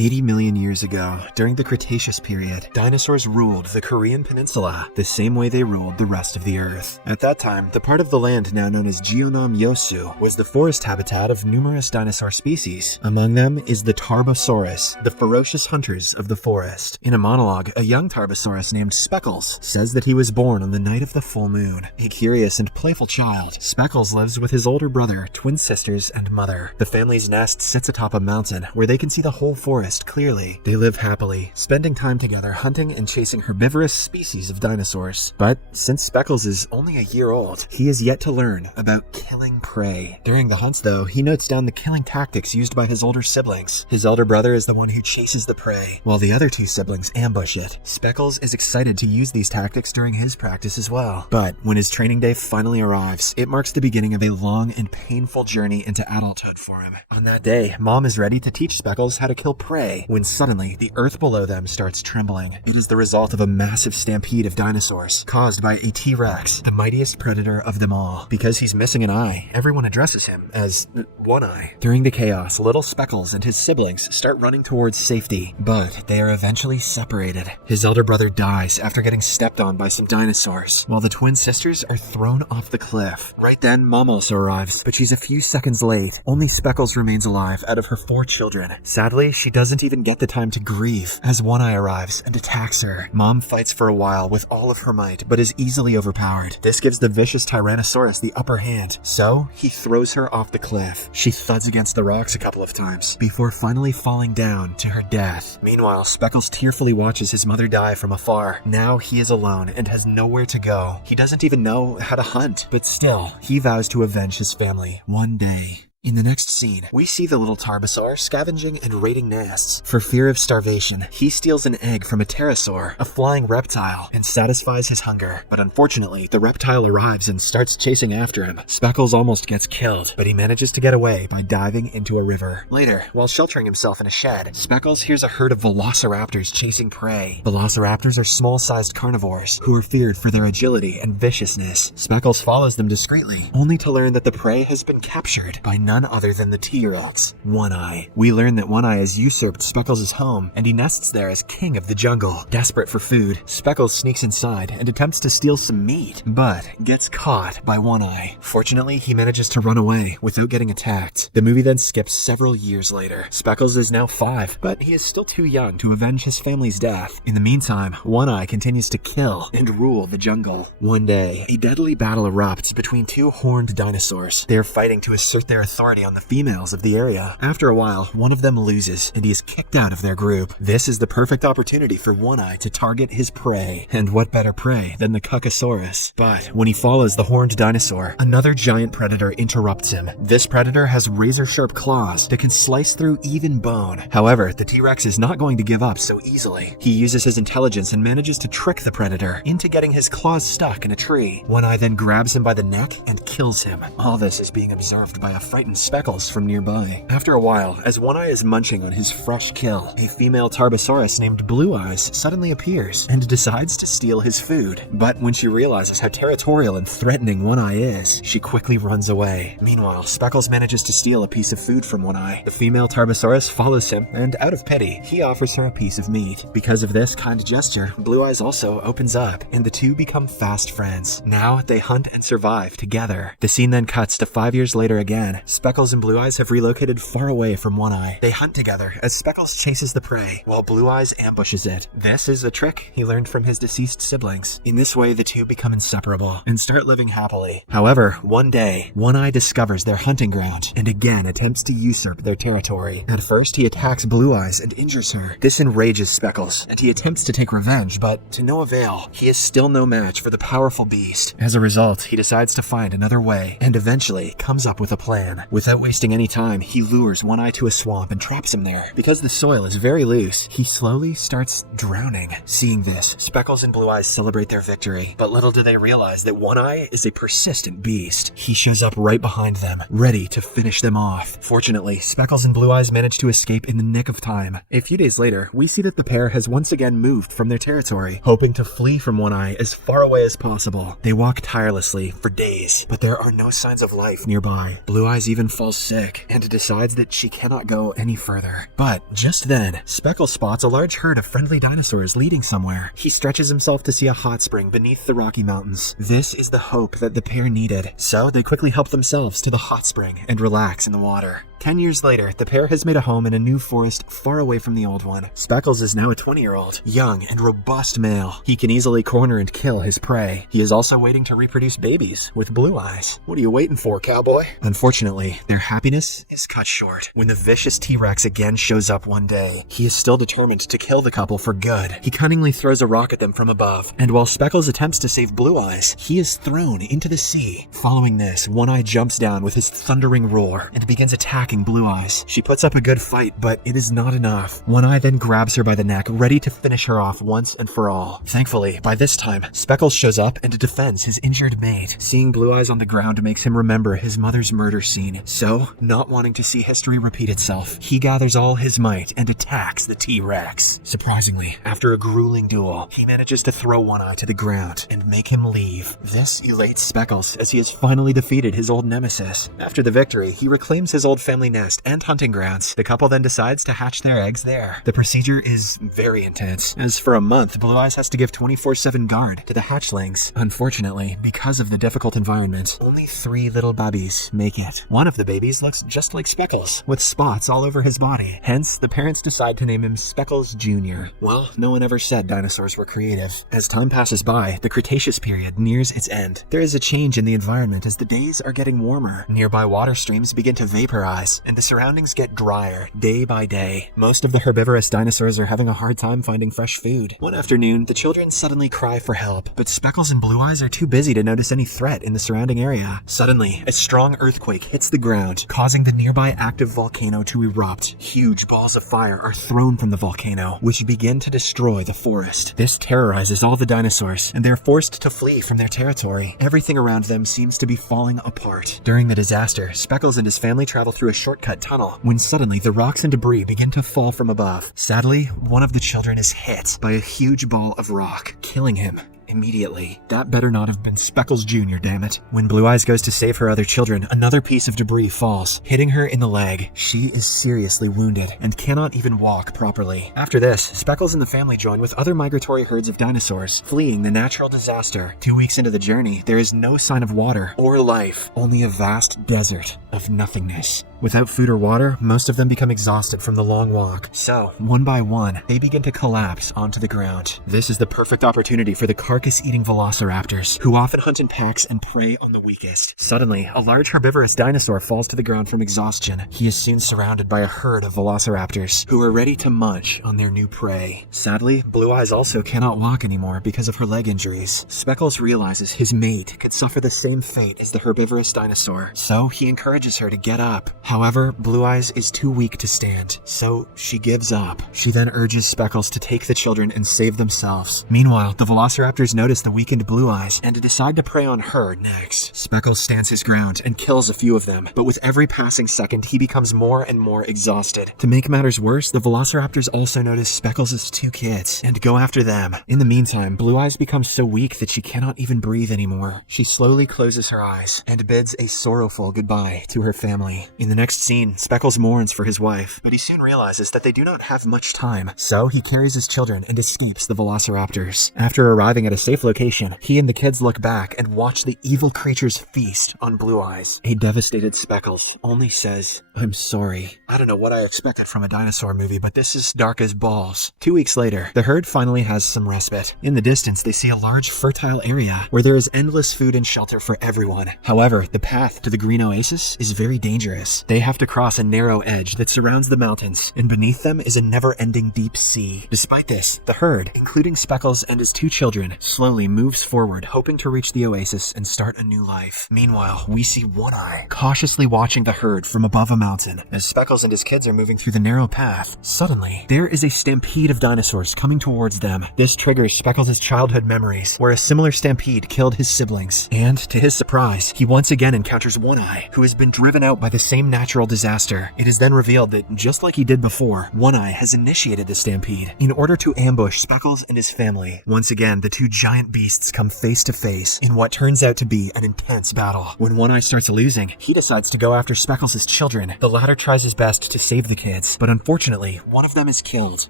80 million years ago, during the Cretaceous period, dinosaurs ruled the Korean peninsula the same way they ruled the rest of the Earth. At that time, the part of the land now known as Jeonnam-yosu was the forest habitat of numerous dinosaur species. Among them is the Tarbosaurus, the ferocious hunters of the forest. In a monologue, a young Tarbosaurus named Speckles says that he was born on the night of the full moon. A curious and playful child, Speckles lives with his older brother, twin sisters, and mother. The family's nest sits atop a mountain where they can see the whole forest clearly. They live happily, spending time together hunting and chasing herbivorous species of dinosaurs. But since Speckles is only a year old, he is yet to learn about killing prey. During the hunts, though, he notes down the killing tactics used by his older siblings. His elder brother is the one who chases the prey, while the other two siblings ambush it. Speckles is excited to use these tactics during his practice as well. But when his training day finally arrives, it marks the beginning of a long and painful journey into adulthood for him. On that day, Mom is ready to teach Speckles how to kill prey when suddenly the earth below them starts trembling. It is the result of a massive stampede of dinosaurs caused by a T-Rex, the mightiest predator of them all. Because he's missing an eye, everyone addresses him as One Eye. During the chaos, little Speckles and his siblings start running towards safety, but they are eventually separated. His elder brother dies after getting stepped on by some dinosaurs, while the twin sisters are thrown off the cliff. Right then, Mom also arrives, but she's a few seconds late. Only Speckles remains alive out of her 4 children. Sadly, she doesn't even get the time to grieve as One Eye arrives and attacks her. Mom fights for a while with all of her might, but is easily overpowered. This gives the vicious Tyrannosaurus the upper hand, so he throws her off the cliff. She thuds against the rocks a couple of times before finally falling down to her death. Meanwhile, Speckles tearfully watches his mother die from afar. Now he is alone and has nowhere to go. He doesn't even know how to hunt, but still, he vows to avenge his family one day. In the next scene, we see the little Tarbosaur scavenging and raiding nests. For fear of starvation, he steals an egg from a pterosaur, a flying reptile, and satisfies his hunger. But unfortunately, the reptile arrives and starts chasing after him. Speckles almost gets killed, but he manages to get away by diving into a river. Later, while sheltering himself in a shed, Speckles hears a herd of velociraptors chasing prey. Velociraptors are small-sized carnivores who are feared for their agility and viciousness. Speckles follows them discreetly, only to learn that the prey has been captured by none other than the T-Rex, One Eye. We learn that One Eye has usurped Speckles' home, and he nests there as king of the jungle. Desperate for food, Speckles sneaks inside and attempts to steal some meat, but gets caught by One Eye. Fortunately, he manages to run away without getting attacked. The movie then skips several years later. Speckles is now 5, but he is still too young to avenge his family's death. In the meantime, One Eye continues to kill and rule the jungle. One day, a deadly battle erupts between 2 horned dinosaurs. They are fighting to assert their authority on the females of the area. After a while, one of them loses, and he is kicked out of their group. This is the perfect opportunity for One Eye to target his prey. And what better prey than the Cuckosaurus? But when he follows the horned dinosaur, another giant predator interrupts him. This predator has razor-sharp claws that can slice through even bone. However, the T-Rex is not going to give up so easily. He uses his intelligence and manages to trick the predator into getting his claws stuck in a tree. One Eye then grabs him by the neck and kills him. All this is being observed by a frightened Speckles from nearby. After a while, as One Eye is munching on his fresh kill, a female Tarbosaurus named Blue Eyes suddenly appears and decides to steal his food. But when she realizes how territorial and threatening One Eye is, she quickly runs away. Meanwhile, Speckles manages to steal a piece of food from One Eye. The female Tarbosaurus follows him, and out of pity, he offers her a piece of meat. Because of this kind gesture, Blue Eyes also opens up, and the two become fast friends. Now, they hunt and survive together. The scene then cuts to 5 years later again. Speckles and Blue Eyes have relocated far away from One Eye. They hunt together as Speckles chases the prey, while Blue Eyes ambushes it. This is a trick he learned from his deceased siblings. In this way, the two become inseparable and start living happily. However, one day, One Eye discovers their hunting ground and again attempts to usurp their territory. At first, he attacks Blue Eyes and injures her. This enrages Speckles, and he attempts to take revenge, but to no avail. He is still no match for the powerful beast. As a result, he decides to find another way, and eventually comes up with a plan. Without wasting any time, he lures One Eye to a swamp and traps him there. Because the soil is very loose, he slowly starts drowning. Seeing this, Speckles and Blue Eyes celebrate their victory, but little do they realize that One Eye is a persistent beast. He shows up right behind them, ready to finish them off. Fortunately, Speckles and Blue Eyes manage to escape in the nick of time. A few days later, we see that the pair has once again moved from their territory, hoping to flee from One Eye as far away as possible. They walk tirelessly for days, but there are no signs of life nearby. Blue Eyes even even falls sick and decides that she cannot go any further. But just then, Speckles spots a large herd of friendly dinosaurs leading somewhere. He stretches himself to see a hot spring beneath the Rocky Mountains. This is the hope that the pair needed, so they quickly help themselves to the hot spring and relax in the water. 10 years later, the pair has made a home in a new forest far away from the old one. Speckles is now a 20-year-old, young and robust male. He can easily corner and kill his prey. He is also waiting to reproduce babies with blue eyes. What are you waiting for, cowboy? Unfortunately, their happiness is cut short when the vicious T-Rex again shows up one day. He is still determined to kill the couple for good. He cunningly throws a rock at them from above, and while Speckles attempts to save Blue Eyes, he is thrown into the sea. Following this, One Eye jumps down with his thundering roar and begins attacking Blue Eyes. She puts up a good fight, but it is not enough. One Eye then grabs her by the neck, ready to finish her off once and for all. Thankfully, by this time, Speckles shows up and defends his injured mate. Seeing Blue Eyes on the ground makes him remember his mother's murder scene. So, not wanting to see history repeat itself, he gathers all his might and attacks the T-Rex. Surprisingly, after a grueling duel, he manages to throw One Eye to the ground and make him leave. This elates Speckles as he has finally defeated his old nemesis. After the victory, he reclaims his old family nest and hunting grounds. The couple then decides to hatch their eggs there. The procedure is very intense, as for a month, Blue Eyes has to give 24/7 guard to the hatchlings. Unfortunately, because of the difficult environment, only 3 little babies make it. One of the babies looks just like Speckles, with spots all over his body. Hence, the parents decide to name him Speckles Jr. Well, no one ever said dinosaurs were creative. As time passes by, the Cretaceous period nears its end. There is a change in the environment as the days are getting warmer. Nearby water streams begin to vaporize, and the surroundings get drier day by day. Most of the herbivorous dinosaurs are having a hard time finding fresh food. One afternoon, the children suddenly cry for help, but Speckles and Blue Eyes are too busy to notice any threat in the surrounding area. Suddenly, a strong earthquake hits the ground, causing the nearby active volcano to erupt. Huge balls of fire are thrown from the volcano, which begin to destroy the forest. This terrorizes all the dinosaurs, and they're forced to flee from their territory. Everything around them seems to be falling apart. During the disaster, Speckles and his family travel through a shortcut tunnel, when suddenly the rocks and debris begin to fall from above. Sadly, one of the children is hit by a huge ball of rock, killing him immediately. That better not have been Speckles Jr., damn it. When Blue Eyes goes to save her other children, another piece of debris falls, hitting her in the leg. She is seriously wounded and cannot even walk properly. After this, Speckles and the family join with other migratory herds of dinosaurs, fleeing the natural disaster. 2 weeks into the journey, there is no sign of water or life, only a vast desert of nothingness. Without food or water, most of them become exhausted from the long walk. So, one by one, they begin to collapse onto the ground. This is the perfect opportunity for the carcass-eating velociraptors, who often hunt in packs and prey on the weakest. Suddenly, a large herbivorous dinosaur falls to the ground from exhaustion. He is soon surrounded by a herd of velociraptors, who are ready to munch on their new prey. Sadly, Blue Eyes also cannot walk anymore because of her leg injuries. Speckles realizes his mate could suffer the same fate as the herbivorous dinosaur, so he encourages her to get up. However, Blue Eyes is too weak to stand, so she gives up. She then urges Speckles to take the children and save themselves. Meanwhile, the velociraptors notice the weakened Blue Eyes and decide to prey on her next. Speckles stands his ground and kills a few of them, but with every passing second, he becomes more and more exhausted. To make matters worse, the velociraptors also notice Speckles' 2 kids and go after them. In the meantime, Blue Eyes becomes so weak that she cannot even breathe anymore. She slowly closes her eyes and bids a sorrowful goodbye to her family. In the next scene, Speckles mourns for his wife, but he soon realizes that they do not have much time, so he carries his children and escapes the velociraptors. After arriving at a safe location, he and the kids look back and watch the evil creatures feast on Blue Eyes. A devastated Speckles only says, "I'm sorry." I don't know what I expected from a dinosaur movie, but this is dark as balls. 2 weeks later, the herd finally has some respite. In the distance, they see a large fertile area where there is endless food and shelter for everyone. However, the path to the green oasis is very dangerous. They have to cross a narrow edge that surrounds the mountains, and beneath them is a never-ending deep sea. Despite this, the herd, including Speckles and his 2 children, slowly moves forward, hoping to reach the oasis and start a new life. Meanwhile, we see One Eye cautiously watching the herd from above a mountain. As Speckles and his kids are moving through the narrow path, suddenly, there is a stampede of dinosaurs coming towards them. This triggers Speckles' childhood memories, where a similar stampede killed his siblings. And, to his surprise, he once again encounters One Eye, who has been driven out by the same natural disaster. It is then revealed that, just like he did before, One Eye has initiated the stampede in order to ambush Speckles and his family. Once again, the 2 giant beasts come face to face in what turns out to be an intense battle. When One Eye starts losing, he decides to go after Speckles' children. The latter tries his best to save the kids, but unfortunately, one of them is killed.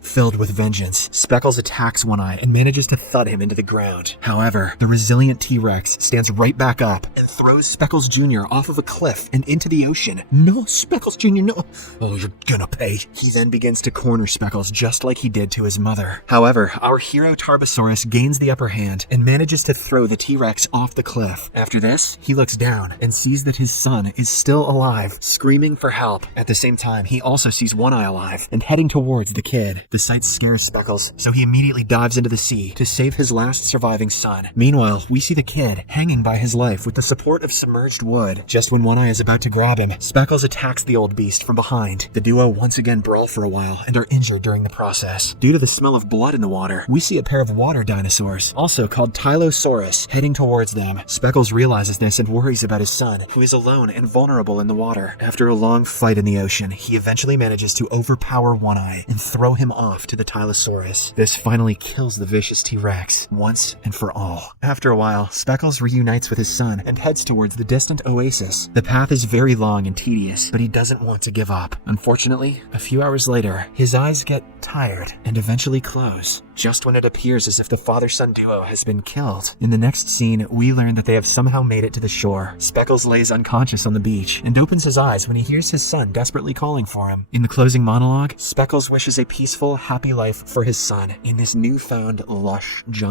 Filled with vengeance, Speckles attacks One Eye and manages to thud him into the ground. However, the resilient T-Rex stands right back up and throws Speckles Jr. off of a cliff and into the ocean. No, Speckles Jr., no. Oh, you're gonna pay. He then begins to corner Speckles just like he did to his mother. However, our hero Tarbosaurus gains the upper hand and manages to throw the T-Rex off the cliff. After this, he looks down and sees that his son is still alive, screaming for help. At the same time, he also sees One Eye alive and heading towards the kid. The sight scares Speckles, so he immediately dives into the sea to save his last surviving son. Meanwhile, we see the kid hanging by his life with the support of submerged wood. Just when One Eye is about to grab him, Speckles attacks the old beast from behind. The duo once again brawl for a while and are injured during the process. Due to the smell of blood in the water, we see a pair of water dinosaurs, also called Tylosaurus, heading towards them. Speckles realizes this and worries about his son, who is alone and vulnerable in the water. After a long fight in the ocean, he eventually manages to overpower One Eye and throw him off to the Tylosaurus. This finally kills the vicious T-Rex, once and for all. After a while, Speckles reunites with his son and heads towards the distant oasis. The path is very long and tedious, but he doesn't want to give up. Unfortunately, a few hours later, his eyes get tired and eventually close, just when it appears as if the father-son duo has been killed. In the next scene, we learn that they have somehow made it to the shore. Speckles lays unconscious on the beach and opens his eyes when he hears his son desperately calling for him. In the closing monologue, Speckles wishes a peaceful, happy life for his son in this newfound lush jungle.